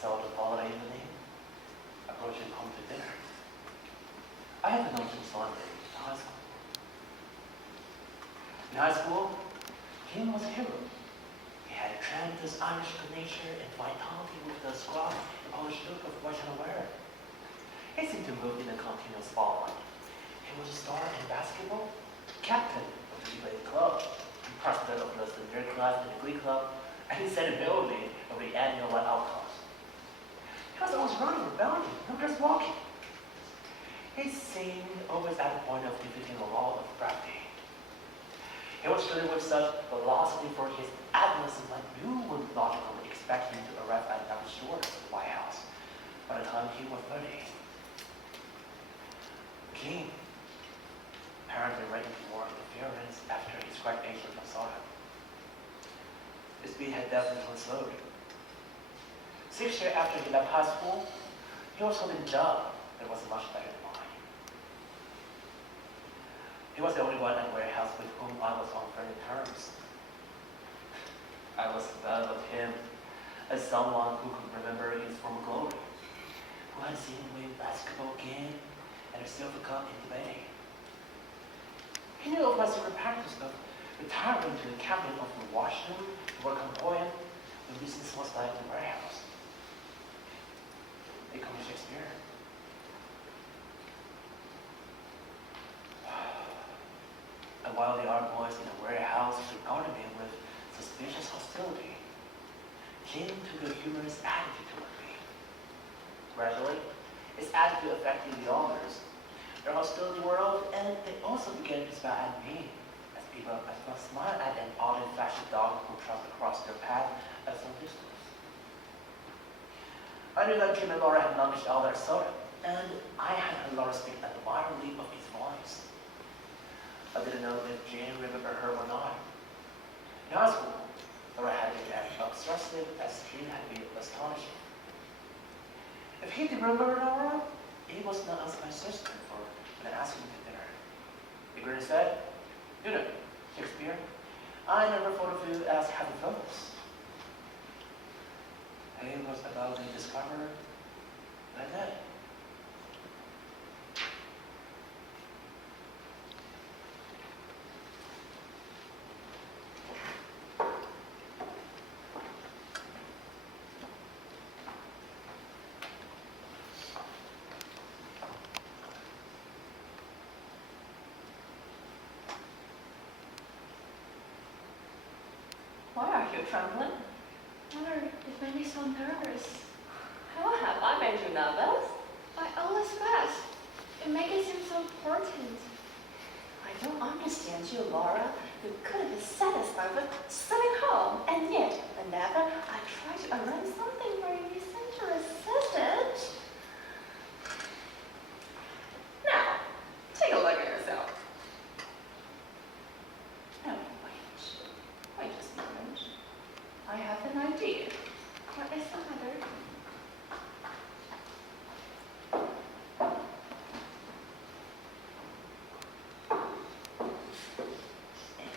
so the following evening, approaching home to dinner. I had known him Sunday in high school. In high school, Kim was a hero. He had a tremendous Irish good nature and vitality with the scruff and polished look of white underwear. He seemed to move in a continuous spotlight. He was a star in basketball, captain of the debate club, president of the senior class in the Glee Club, and he set a building of the annual outcast. He was always running, rebelling, not just walking. He seemed always at the point of defeating the law of gravity. He was shooting with such velocity for his adolescent that you would logically expect him to arrive at Dr. Stewart's White House by the time he was 30. King apparently ran into war interference after his graduation from Minnesota. His speed had definitely slowed. 6 years after he left high school, he was holding a job that was much better than mine. He was the only one at the warehouse with whom I was on friendly terms. I was proud of him as someone who could remember his former glory, who had seen him win basketball game and a silver cup in debate. He knew of my secret practice of retiring to the cabinet of the washroom to work on oil when business was like the warehouse. They call me Shakespeare. And while the other boys in the warehouse regarded me with suspicious hostility, King took a humorous attitude toward me. Gradually, his attitude affected the others. Their hostility wore off, and they also began to smile at me, as people smile at an odd-fashioned dog who tries to cross their path at some distance. I knew that Jim and Laura had known each other at soda, and I had heard Laura speak admiringly of his voice. I didn't know if Jim remembered her or not. In high school, Laura had been as obsessive as Jim had been astonishing. If he did remember Laura, he was not as my sister for when I asked him to dinner. He grinned and said, "You know, Shakespeare, I never thought of you as having fellows." He was about to discover that day. Why are you trembling? Mother, it made me so nervous. How have I made you nervous? I always fast. It makes it seem so important. I don't understand you, Laura. You couldn't be satisfied with sitting home, and yet, whenever I try to arrange something for you, you send your assistant. Now, take a look at yourself. No, wait just a moment. I have an idea. What is the matter?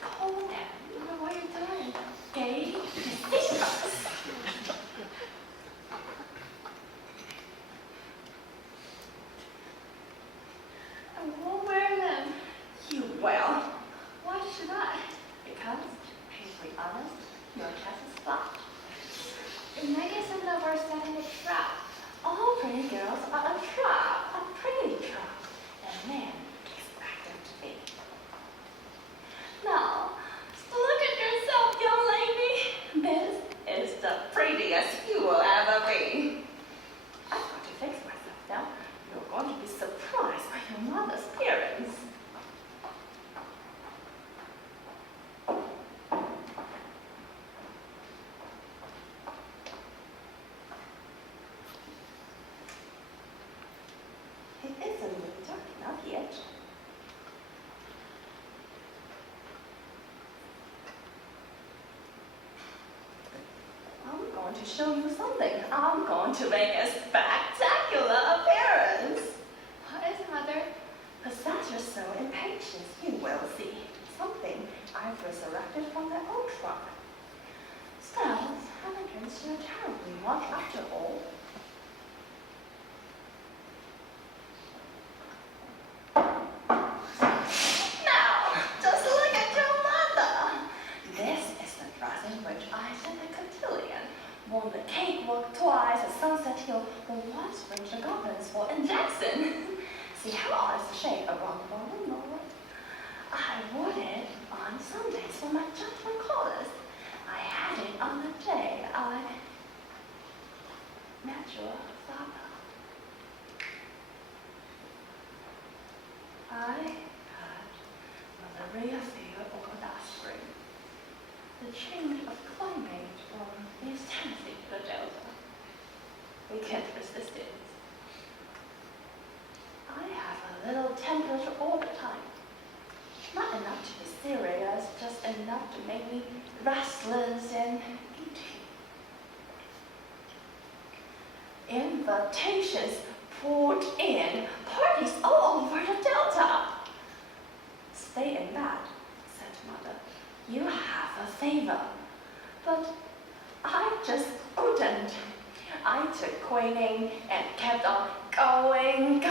Calm down. Mother, what are you doing? Gay, ridiculous. I won't wear them. You will. Why should I? Because, painfully honest, your chest is flat. It makes it seem that we're setting a trap. All pretty girls are a trap, a pretty trap, and men expect them to be. Now, look at yourself, young lady. This is the prettiest you will ever be. I've got to fix myself now. You're going to be surprised by your mother's appearance. It isn't really dark enough yet. I'm going to show you something. I'm going to make a spectacular appearance. What is it, Mother? Possess your soul in patience, you will see. Something I've resurrected from the old truck. Styles, elegance, you're terribly much after all. roam the cakewalk twice at Sunset Hill, or once reach the gardens for in Jackson. See how odd is the shape around the bone, Lord? I wore it on Sundays for my gentleman callers. I had it on the day I met your father. I had malaria fever over that spring. The change of climate from East Tennessee to the Delta. We can't resist it. I have a little temperature all the time. Not enough to be serious, just enough to make me restless and itchy. Invitations poured in, parties all over the Delta. Stay in bed, said Mother. You have a favor. But I just couldn't. I took quinine and kept on going.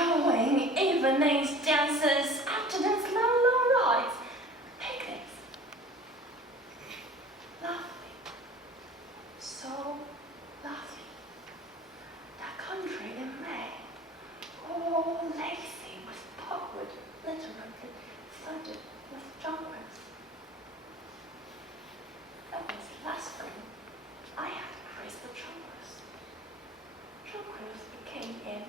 Evenings, dances, afternoons, long rides, picnics. Lovely. So lovely. That country in May, all lacy with pulpwood, literally flooded with jonquils. That was last spring. I had crystal jonquils. Jonquils became an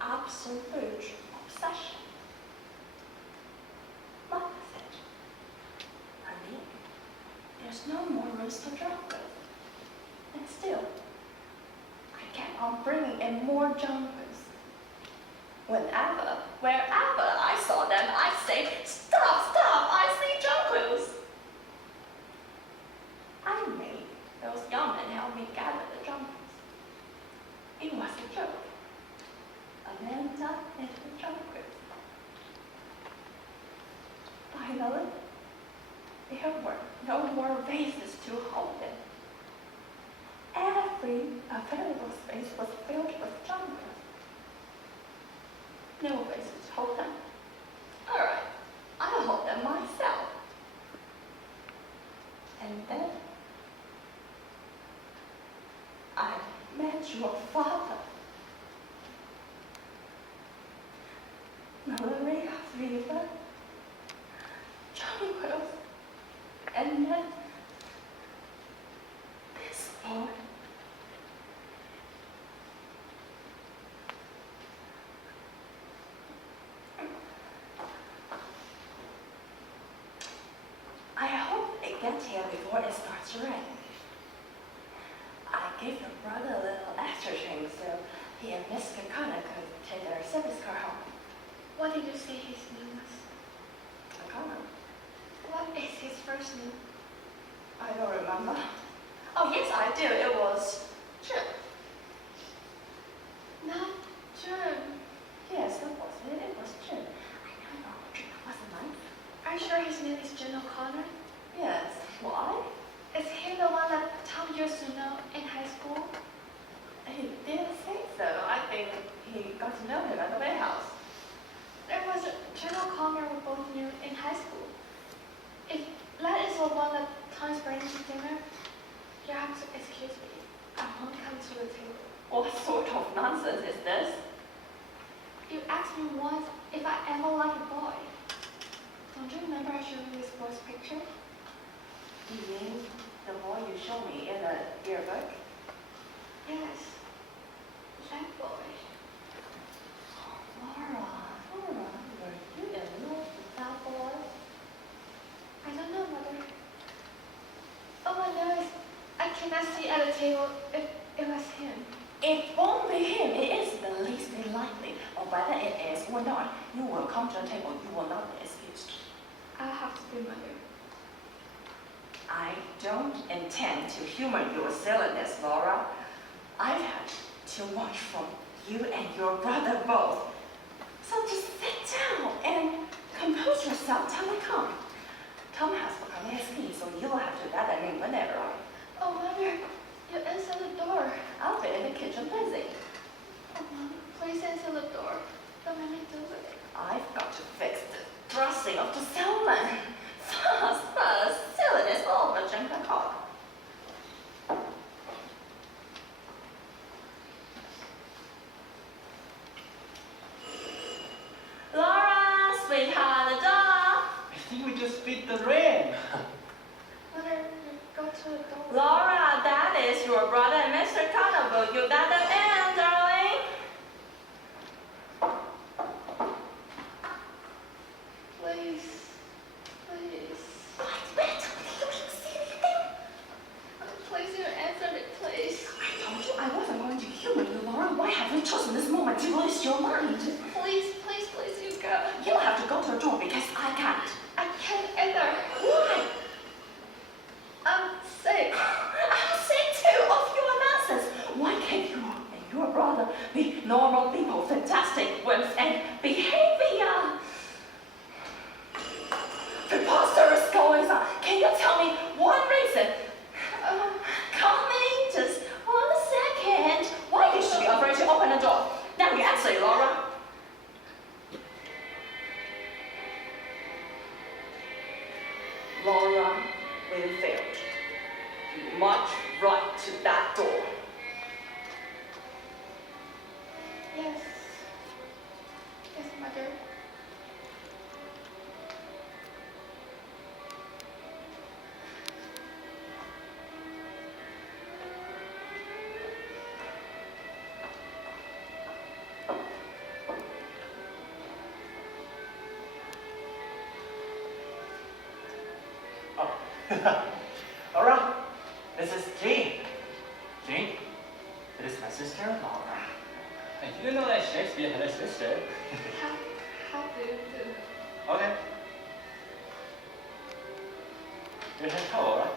absolute obsession. Mother said, honey, there's no more rooms for jonquils. And still, I kept on bringing in more jonquils. Wherever I saw them, I'd say, stop, I see jonquils. I made those young men help me gather the jonquils. It was a joke. Amanda and the jonquils. Finally, there were no more vases to hold them. Every available space was filled with jonquils. No vases to hold them. All right, I'll hold them myself. And then I met your father. Malaria fever, jonquils, and then this boy. I hope it gets here before it starts to rain. I gave your brother a little extra drink so he and Miss Kakana could take their service car home. What did you say his name was? Kakana? What is his first name? I don't remember. Oh yes, I do. It was Jim. Not Jim. Yes, that was it. It was Jim. I know. Jim wasn't nice. Are you sure his name is Jim O'Connor? Yes. Why? Is he the one that Tom used to know in high school? He didn't say so. I think he got to know him at the warehouse. There was a Jim O'Connor we both knew in high school. If that is the one that Tom's bringing to dinner, you have to excuse me. I won't come to the table. What sort of nonsense is this? You asked me once if I ever liked a boy. Don't you remember I showed you this boy's picture? You mean the boy you showed me in the yearbook? Yes. That boy. Laura, were you in love with that boy? I don't know, Mother. All I know is I cannot see at the table if it was him. It won't be him. It is the least bit likely. Or whether it is or not, you will come to the table. You will not be excused. I'll have to be Mother. I don't intend to humor your silliness, Laura. I've had too much from you and your brother both. So just sit down and compose yourself till I come. Tom has forgotten his keys, so you will have to let him in whenever. Oh, Mother, you answer the door. I'll be in the kitchen busy. Oh, Mom, please answer the door. Don't let me do it. I've got to fix the dressing of the salmon. Fast, silliness, all but drink the cock. to the door. Laura, that is your brother and Mr. Carnival. You let them in, darling. Please. Please. Wait, you didn't see anything? Please, you answer me, please. I told you I wasn't going to humor you, Laura. Why have you chosen this moment to lose your mind? Please, please, please, you go. You have to go to the door because I can't. I can't either. Why? I'm sick. I'm sick too of your nonsense. Why can't you and your brother be normal people, fantastic wimps and behavior? Preposterous goings on. Can you tell me one reason? Coming, just 1 second. Why you should be afraid to open the door? Now you answer, Laura. Laura, we failed. You march right to that door. Yes. Yes, Mother. Laura, this is Jean. Jean, it is my sister, Laura. I didn't know that Shakespeare had a sister. How do you do? Okay. Your hand how, Laura?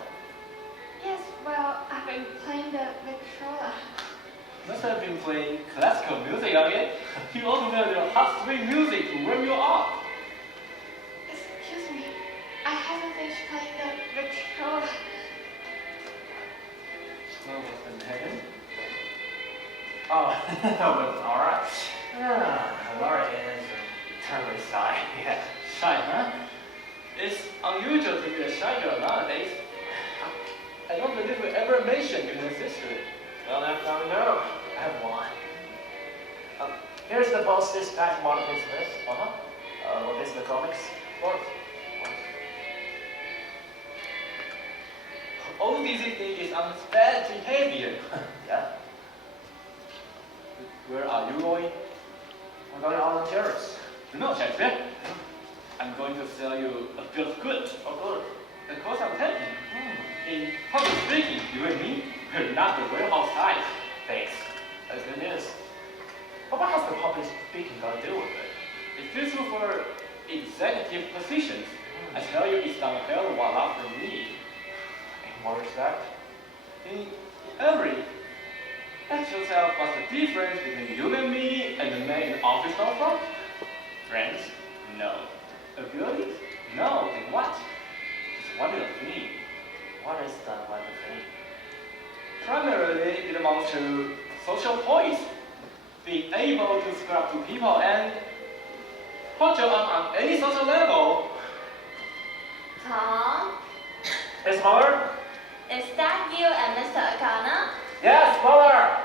Yes, well, I've been playing the Victrola. Must have been playing classical music again. You also know your hot swing music to warm you up. Excuse me. I haven't finished playing the Victrola. Well, what's been happening? Oh, with Laura? Laura is terribly shy. Yeah. Shy, huh? It's unusual to be a shy girl nowadays. I don't believe we ever mentioned your sister. Well, now we know. I have one. Here's the Post Dispatch Monthly's list. What is the comics? What? All these things is on bad behavior. Yeah. Where are you going? We're going on the terrace. No, Shakespeare. I'm going to sell you a bill of goods. Oh, good. The course I'm taking. In public speaking, you and me, we're not the warehouse type. Thanks. That's good news. But what has the public speaking got to do with it? It's useful for executive positions. I tell you, it's done a hell of a lot for me. In what respect? In every. Ask yourself what's the difference between you and me and the man in the office door front? Friends? No. Abilities? No. Then what? Just one little thing. What is the one thing? Primarily, it amounts to social poise. Being able to speak up to people and put your arm on any social level. Tom, Miss Muller? is that you and Mr. Akana? Yes, Muller!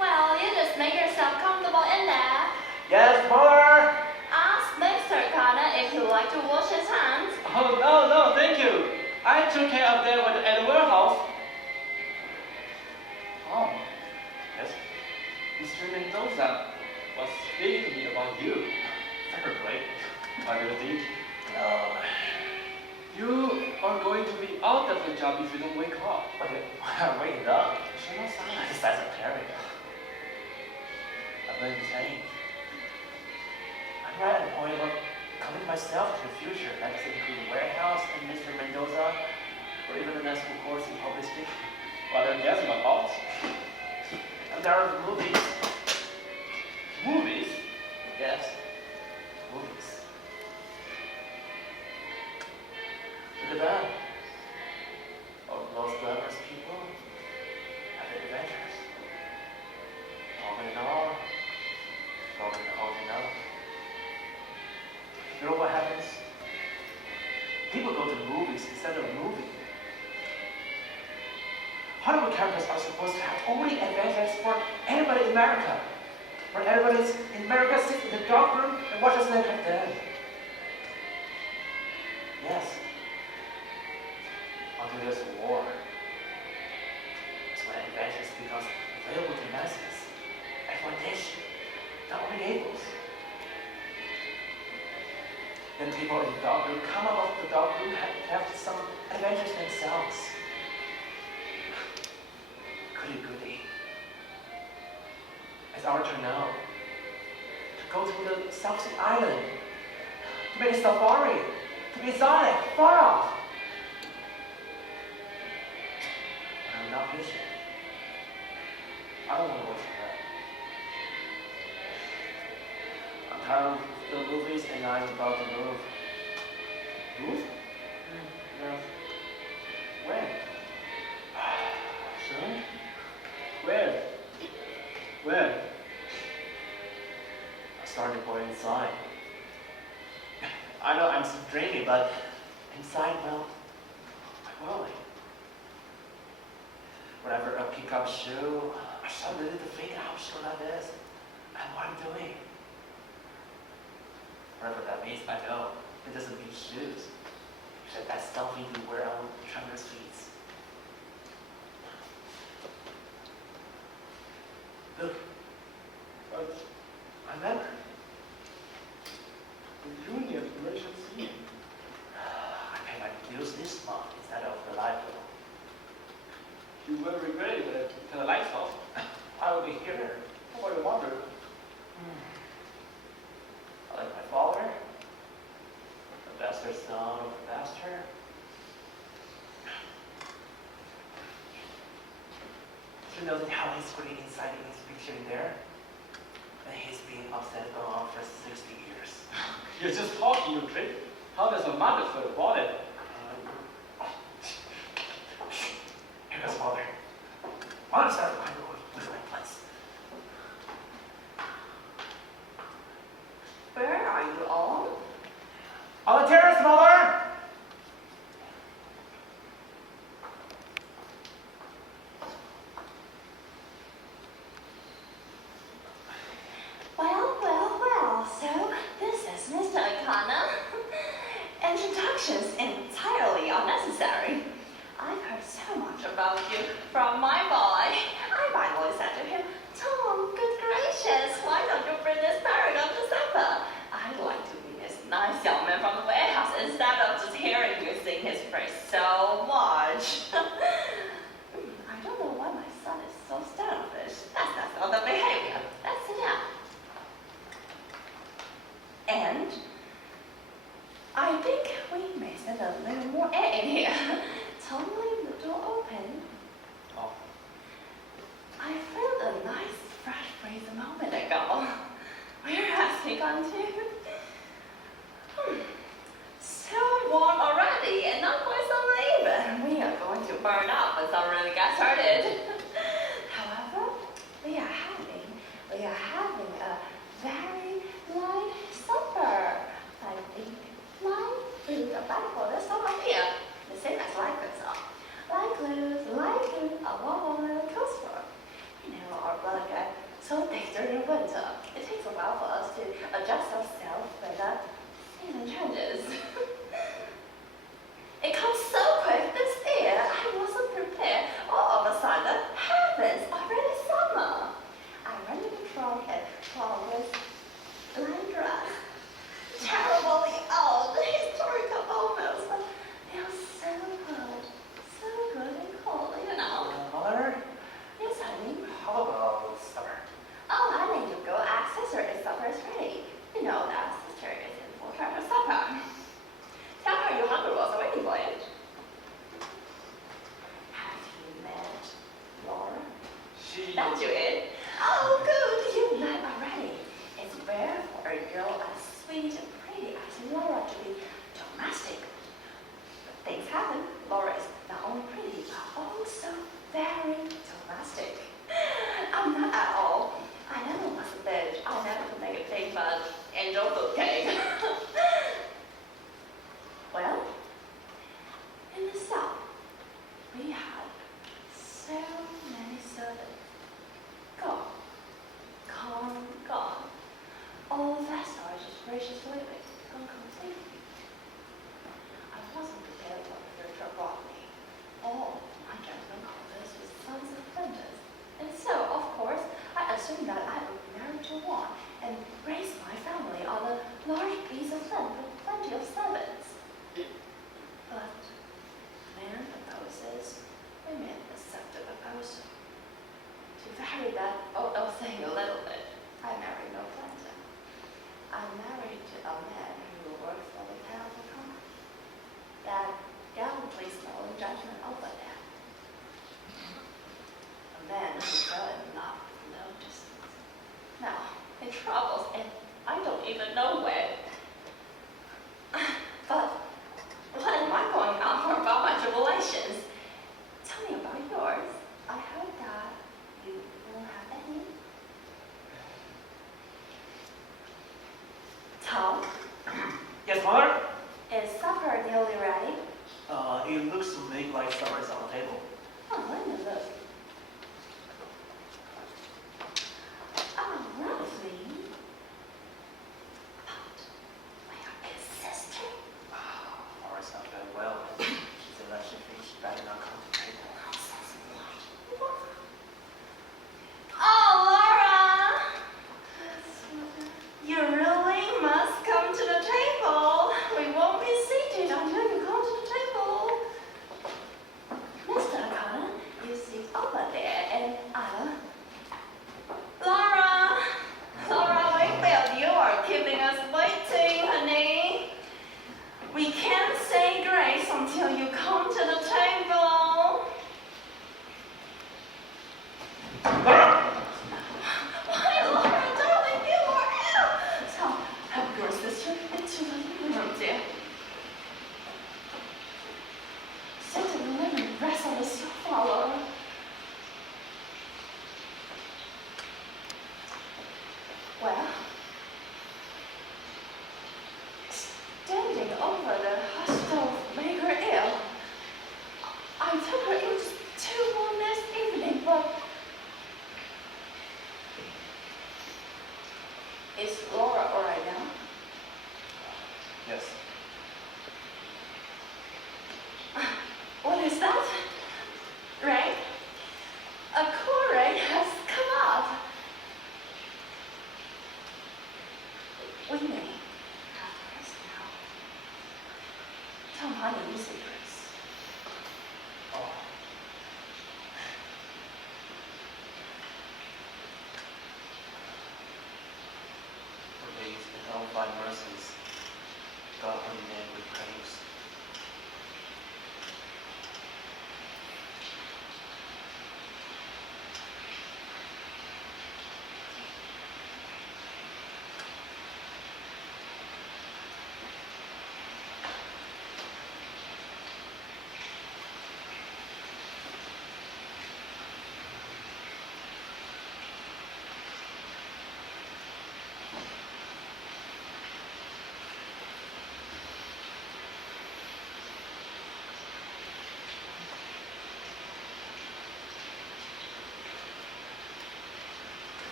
Well, you just make yourself comfortable in there. Yes, Muller! Ask Mr. Akana if he'd like to wash his hands. Oh, no, thank you. I took care of them at the warehouse. Tom, Yes? Mr. Mendoza was speaking to me about you. Terribly. What do you think? No. You are going to be out of the job if you don't wake up. Wait up. There's no signs. That's a terrible. I've been saying. I'm right at the point of committing myself to the future. That doesn't include the warehouse and Mr. Mendoza, or even the national course in public speaking. What I'm guessing about? And there are the movies. Movies? Yes. Movies. Look at that. All those glamorous people have their adventures. Talking and all. Talking and all, you know. You know what happens? People go to movies instead of moving. Hollywood characters are supposed to have only adventures for everybody in America. When everybody in America sits in the dark room and watches them have dead. Yes. Until there's a war. because available to masses. Everyone nation, not only neighbors. Then people in the dog group come out of the dog group have some adventures themselves. Goody goody. It's our turn now to go to the South Sea Island, to make a safari, to be exotic, far off. But I'm not patient. I don't want to wait for that. I'm tired of the movies and I'm about to move. Move? Yeah. When? Soon? Where? Where? I started going inside. I know I'm dreamy, but inside, well, I'm willing. Whenever I pick up a shoe, I start really to figure out how shoe that is and what I'm doing. Whatever that means, I know. It doesn't mean shoes. Except that's something to wear on traveler's feet. Look, But I remember. the union relation scheme. I pay my dues this month instead of the light bill. You will regret it to the lights off. I will be here. How about your mother? I like my father, the bastard son of the bastard. You know how he's putting inside his picture in there? And he's been upset going on for 60 years. You're just talking, you trick. How does a mother feel about it? Here goes mother. Mother's out of my room with my place. Where are you all? On the terrace, mother! Well, so this is Mr. Akana. Introductions entirely unnecessary. I've heard so much about you from my boy. I finally said to him, Tom, good gracious, why don't you bring this paragon to supper? I'd like to be this nice young man from the warehouse instead of just hearing you sing his praise so much. I don't know why my son is so standoffish. That's not the behavior. Let's sit down. And I think we may send a little more air in here. Tom, leave the door open. Oh. I felt a nice fresh breeze a moment ago. Where has he gone to? So warm already, and not quite summer even. We are going to burn up when summer really gets started. However, we are having a very light supper. I think light food are back for the summer here. The same as light goods are. Light food are what one really goes for. You know, our blood get so thick during winter. It takes a while for us to adjust ourselves when the season changes. It comes so quick this year, I wasn't prepared. All of a sudden, heavens, already summer. I ran to the trunk and found this light dress. Terribly old, historical almost, but feels so good and cold, you know. Mother, Yes, honey. how about supper? Oh, honey, you go ask sister if supper is ready. You know that sister is in full charge of supper. Tell her your hunger was waiting for you. Have you met Laura? She... That's you in. Oh, good, you met already. It's rare for a girl as sweet and pretty as Laura to be domestic. But things happen. Laura is not only pretty, but also very domestic. I'm not at all. I never was a bitch. I never could make a thing but angel food cake. Well, in the South, we had so many servants. Gone. All vessels just gracious living, gone completely. I wasn't prepared for the future brought me. All my gentlemen callers with sons of vendors.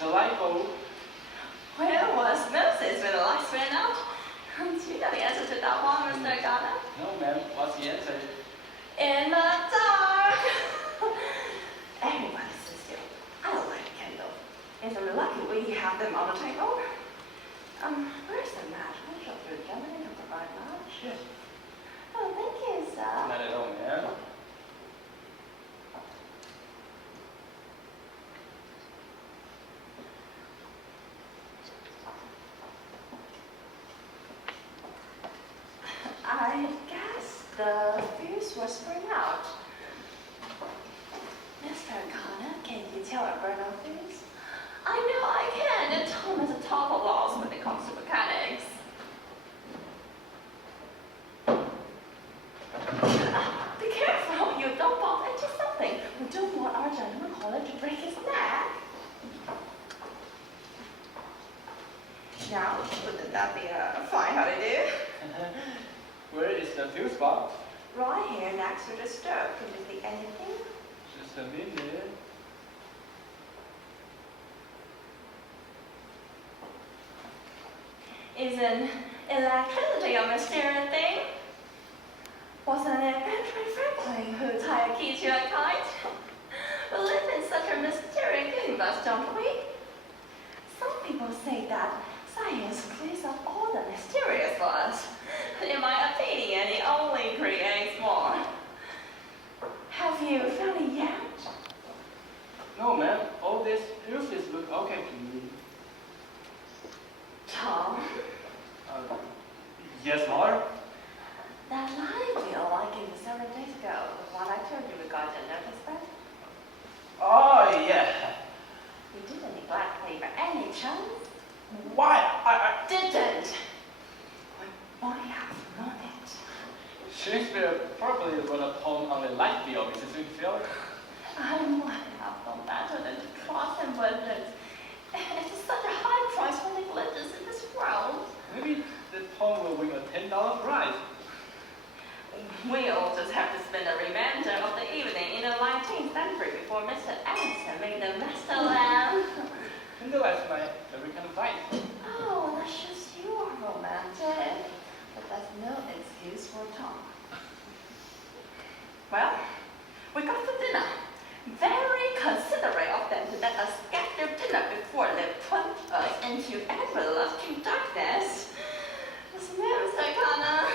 the light bulb. Where was Moses when the lights went out? Do you know the answer to that one, Mr. Ghana? No, ma'am. What's the answer? In the dark. Everybody sit still. I don't like candles. If we're lucky, we have them on the table. Where's the match? I shall through Germany to provide match. Yes. Oh, thank you, sir. Not at all, ma'am. I guess the fuse was burned out. Mr. Connor, can you tell a burn out fuse? I know I can. Tom is a top of laws when it comes to mechanics. Be careful, you don't bump into something. We don't want our gentleman caller to break his neck. Now, wouldn't that be a fine holiday? Where is the fuse box? Right here next to the stove. Can you see anything? Just a minute. Isn't electricity a mysterious thing? Wasn't it Benjamin Franklin who tied a key to a kite? We live in such a mysterious universe, don't we? Some people say that science clears up all the mysterious ones. In my opinion, it only creates more. Have you found it yet? No, ma'am. All these fuses look okay to me. Tom, Yes, Mother? that light bill I gave you several days ago, the one I told you regarding the notice bed, Oh, yeah. you didn't neglect me by any chance? Why? Didn't! Why have known it? Shakespeare probably wrote a poem on the light bill, Mrs. Whitfield. I might have known better than to trust him with it. It is such a high price for negligence in this world. Maybe the poem will win a $10 prize. We'll just have to spend the remainder of the evening in the 19th century before Mr. Edison made the master lamp. Candlelight is my American vice. Oh, that's just you are romantic. But that's no excuse for Tom. Well, we got for dinner. Very considerate of them to let us get their dinner before they plunge us into everlasting darkness. Mr. Connor.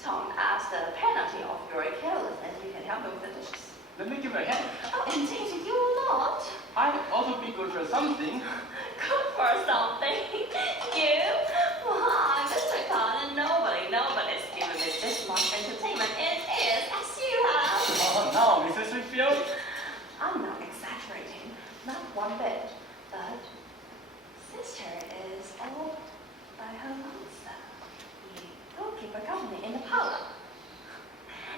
Tom asked the penalty of your carelessness. You can help me with the dishes. Let me give you a hand. Oh, indeed, you will not. I'd also be good for something. Good for something. You? Why, Mr. Connor, nobody's given me this much entertainment. It is as you have. Oh, no, Mrs. Whitfield. I'm not exaggerating, not one bit. But sister is all by her lonesome. We will keep her company in the parlor.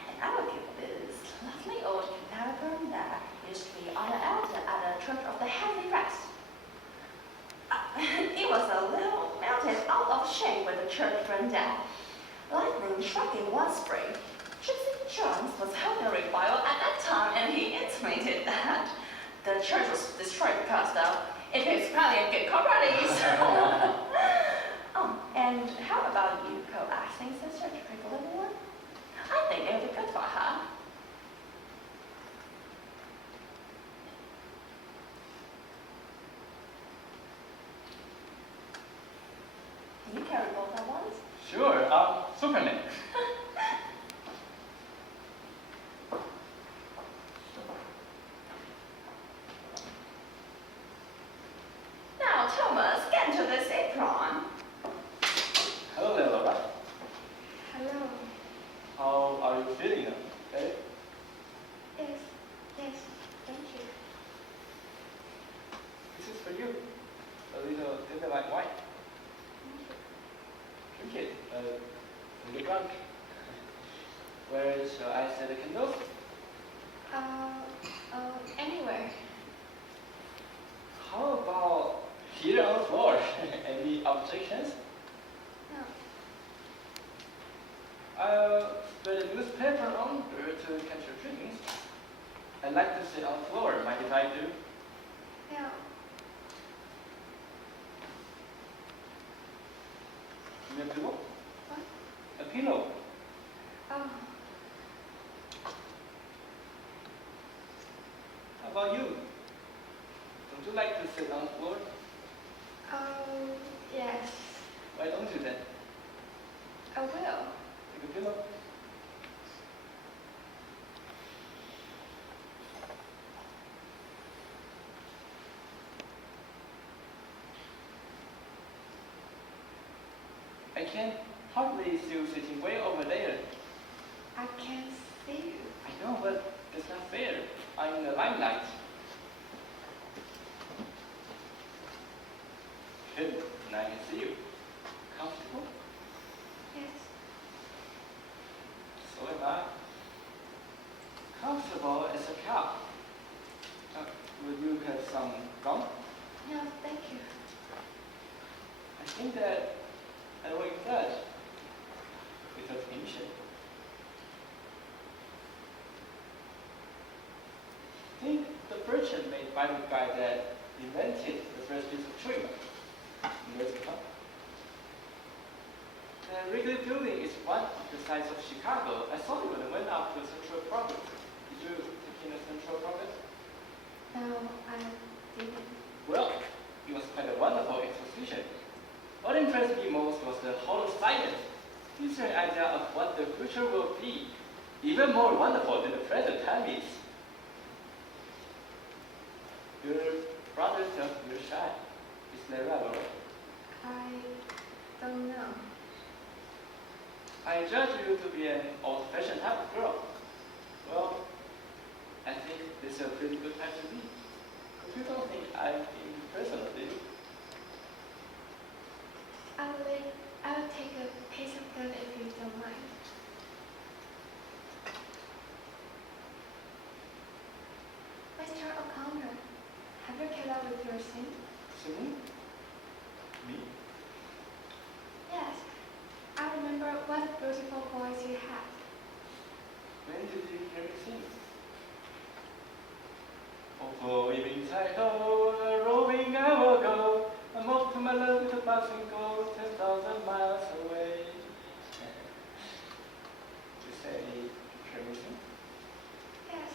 And I will keep this lovely old cadaver that used to be on the altar at the Church of the Heavenly Rest. It was a little melted out of shape when the church burned down. Lightning struck in one spring. Gypsy Jones was holding a revival at that time, and he intimated that the church was destroyed because it is probably a good companies. And how about you co-asking sister to pick a little one? I think it would be good for her. Can you carry both at once? Sure, Superman. Now, Thomas, get into this apron. Hello there, Laura. Hello. How are you feeling now? Okay? Yes, thank you. This is for you. A little dandelion wine. Drink it. A little drunk. Where shall I set the candles? Anywhere. How about here on the floor? Any objections? No. I'll spread a newspaper under to catch your dreams. I like to sit on the floor. Mind if I do? No. Give me a pillow? What? A pillow. Oh. How about you? Don't you like to sit on the floor? Oh, yes. Why don't you then? I will. Take a pillow. I can hardly see you sitting way over there. I can't see you. I know, but it's not fair. I'm in the limelight. Good. Now I can see you. Comfortable? Yes. So am I. Comfortable as a cow. Would you have some gum? No, thank you. I think that I will judge with attention. Think the person made by the guy that invented the first piece of chewing gum. Years ago. The Wrigley Building is one of the size of Chicago. I saw it when I went up to Central Park. Did you take in a Central Park? No, I didn't. Well, it was quite a wonderful exposition. What impressed me most was the Hall of Science. Gives you an idea of what the future will be. Even more wonderful than the present time is. Your brother tells you're shy. Is that right? I don't know. I judge you to be an old-fashioned type of girl. Well, I think this is a pretty good time to be. But you don't think I'm being personal, do you? I'll take a piece of gum if you don't mind. Mr. O'Connor, have you kept up with your singing? Singing? Me? Yes. I remember what beautiful voice you had. When did you hear me sing? Oh, waving title, roving I will go. I'm off to my love with a passing go, 10,000 miles away. You say, hear me sing? Yes.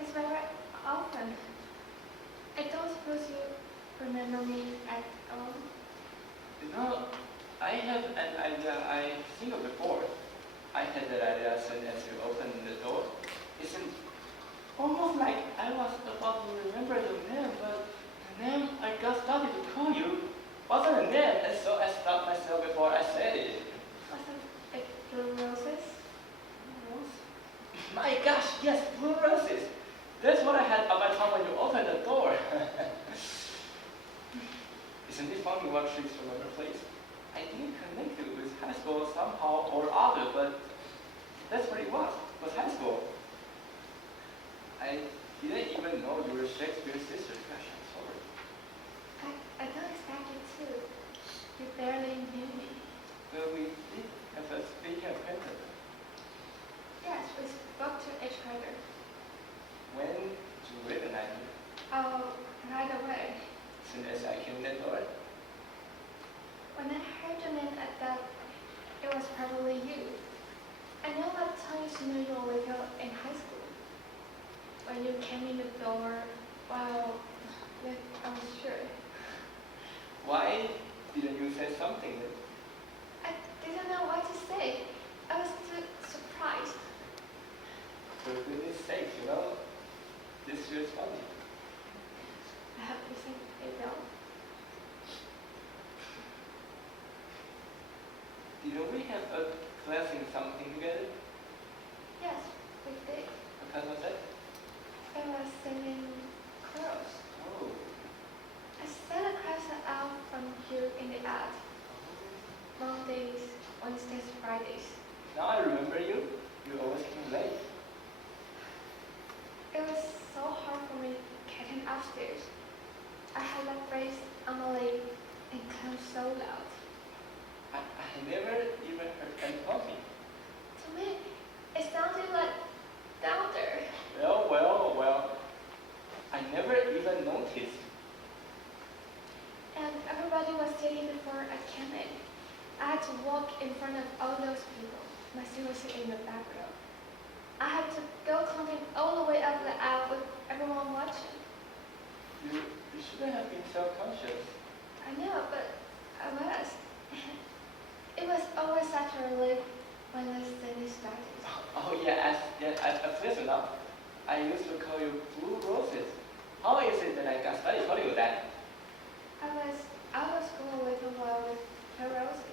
It's very often. I don't suppose you remember me at all. You know, I have an idea I think of before. I had that idea as soon as you opened the door. It's almost like I was about to remember your name, but the name I just started to call you wasn't a name, and so I stopped myself before I said it. Wasn't it blue roses? Rose? My gosh, yes, blue roses. That's what I had on my tongue when you opened the door. Isn't it funny what tricks remember place? I didn't connect it with high school somehow or other, but that's what it was high school. I didn't even know you were Shakespeare's sister. Gosh, I'm sorry. I don't expect you to. You barely knew me. Well, we did have a speaking acquaintance. Yes, we spoke to each other. When did you recognize me? Oh, right away. As soon as I came in the door? When I heard your name, I thought it was probably you. I know what times you knew you were little in high school. When you came in the door, well, I was sure. Why didn't you say something then? I didn't know what to say. I was too surprised. For goodness sake, you know, this feels funny. I hope you think it will. Didn't we have a class in something together? Yes, we did. What class was that? I was singing chorus. Oh. I set a class out from you in the art. Mondays, Wednesdays, Fridays. Now I remember you. You always came late. It was so hard for me getting upstairs. I had that phrase on my leg and came so loud. I never even heard any talking. To me, it sounded like down there. Well. I never even noticed. of all those people, my seat was sitting in the back row. I had to go climbing all the way up the aisle with everyone watching. You shouldn't have been self-conscious. I know, but I was. It was always such a relief when the study started. Oh yeah, as listener, I used to call you Blue Roses. How is it that I got started calling you that? I was out of school with a while with her roses.